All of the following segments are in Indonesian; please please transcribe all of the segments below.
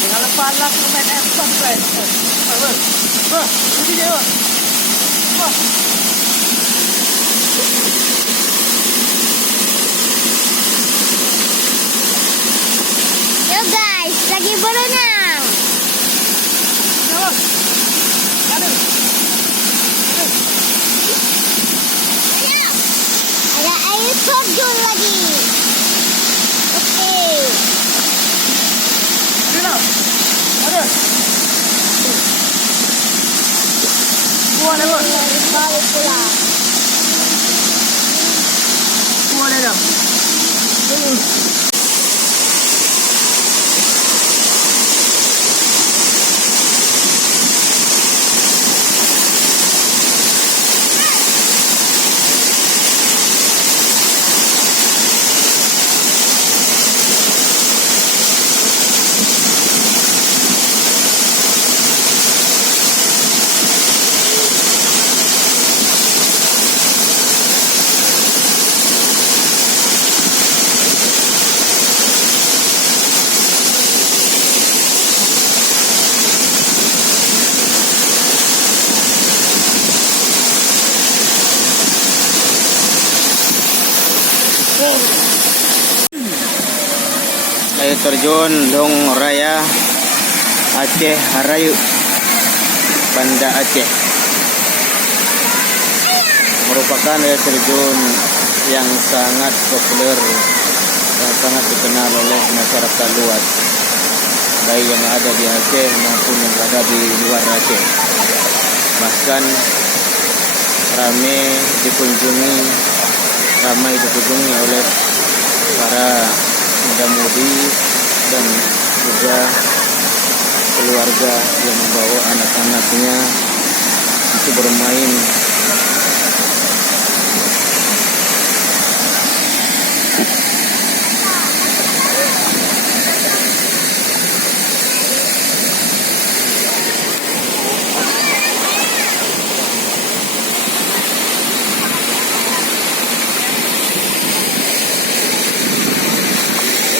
Jangan lupa like, comment, and subscribe. Ini dia. Yo guys, lagi berenang. Ada air terjun lagi. Oke. Ada. Kuat ada. Balik pula. Kuat ada. Air terjun Dong Raya Aceh Harayu, Banda Aceh, merupakan air terjun yang sangat populer dan sangat dikenal oleh masyarakat luas, baik yang ada di Aceh maupun yang ada di luar Aceh. Bahkan ramai dikunjungi oleh para muda-mudi dan juga keluarga yang membawa anak-anaknya untuk bermain.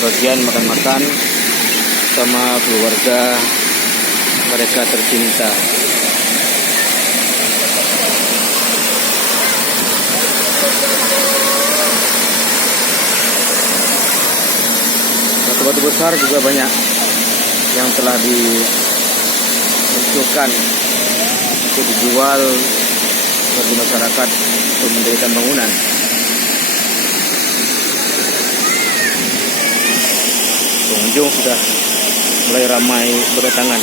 Bagian makan-makan sama keluarga mereka tercinta. Batu-batu besar juga banyak yang telah dimunculkan untuk dijual bagi masyarakat untuk mendirikan bangunan. Pengunjung sudah mulai ramai berdatangan.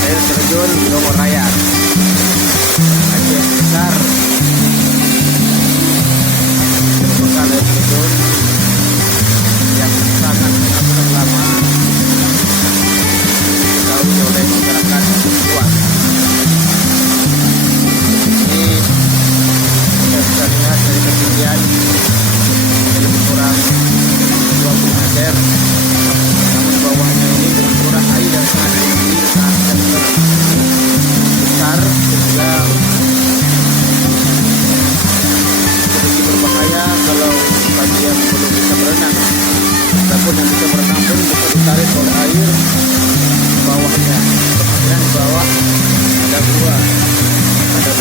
Air terjun Dong Raya Aceh Besar merupakan air terjun yang sangat lama diketahui oleh masyarakat luas. Ini kita bisa lihat dari ketinggian lebih kurang 20 meter, namun bawahnya ini dengan curah air yang sangat tinggi, sangat besar, sehingga sedikit berbahaya kalau bagi yang belum bisa berenang. Ataupun yang bisa berenang pun bisa ditarik oleh air bawahnya. Kemungkinan di bawah ada gua, ada